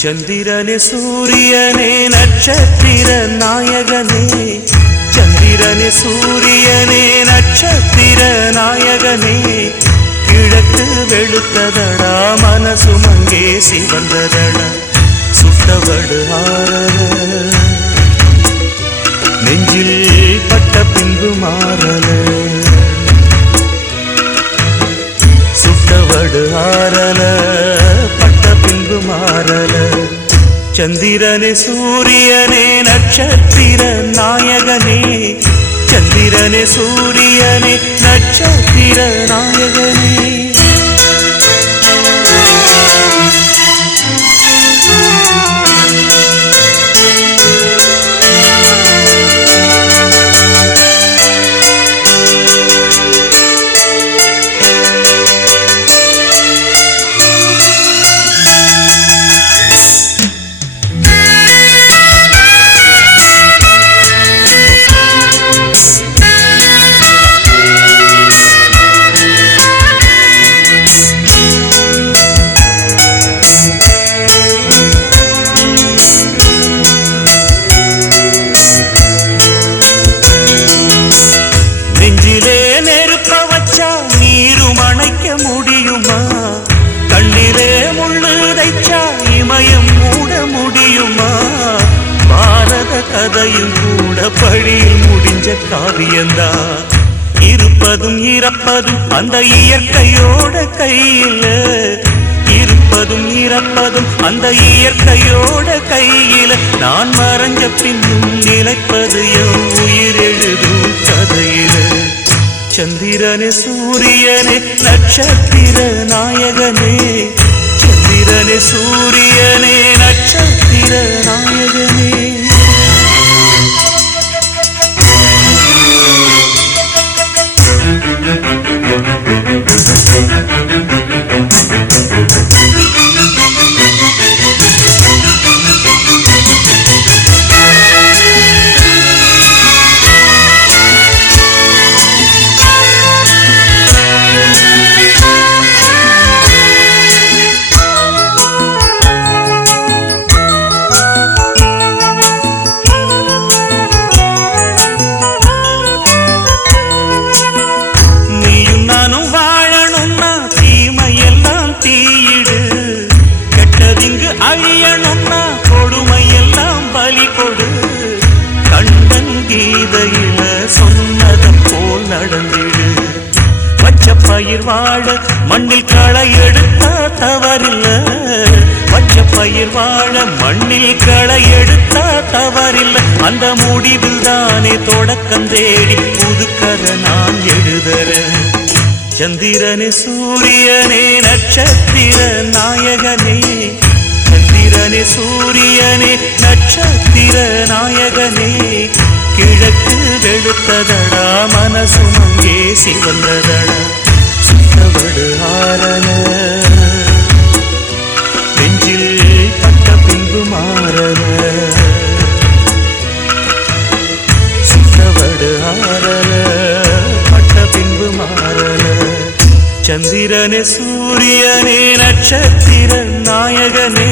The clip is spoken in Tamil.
சந்திரனே சூரியனே நட்சத்திர நாயகனே, சந்திரனே சூரியனே நட்சத்திர நாயகனே, கிழக்கு வெளுத்ததடா மனசு மங்கே சிவந்ததடா, சுட்டவடு ஆரல நெஞ்சில் பட்ட பின்பு மாறல, சுட்டவடு ஆரல பட்ட பின்பு மாறல. சந்திரனே சூரியனே நட்சத்திர நாயகனே, சந்திரனே சூரியனே நட்சத்திர நாயகனே. கதையும் கூட பழியில் முடிஞ்ச காவியந்தான், இருப்பதும் இறப்பதும் அந்த இயற்கையோட கையில, இருப்பதும் இறப்பதும் அந்த இயற்கையோட கையில, நான் மறைஞ்ச பின்னும் நிலைப்பது என் உயிர் எழுதும் கதையில. சந்திரனே சூரியனே நட்சத்திர நாயகனே, சந்திரனே சூரியனே நட்சத்திர நாயகனே. அழியணும்னா கொடுமையெல்லாம் பலி கொடு, கண்டன் கீதையில சொன்னத போல் நடந்திடு. வச்ச பயிர் வாழ மண்ணில் களை எடுத்தா தவறில்ல, வச்ச பயிர் வாழ மண்ணில் களை எடுத்தா தவறில்ல, அந்த முடிவில் தானே தொடக்கம் தேடி புதுக்கதை நான் எழுதுறேன். சந்திரனே சூரியனே நட்சத்திர நாயகனே, சந்திரனே சூரியனே நட்சத்திர நாயகனே, கிழக்கு வெளுத்ததடா மனசு மங்கே சிவந்ததடா, சுட்டவடு ஆரல நெஞ்சில் பட்ட பின்பு மாறல, சுட்டவடு ஆரல பட்ட பின்பு மாறல. சந்திரனே சூரியனே நட்சத்திர நாயகனே,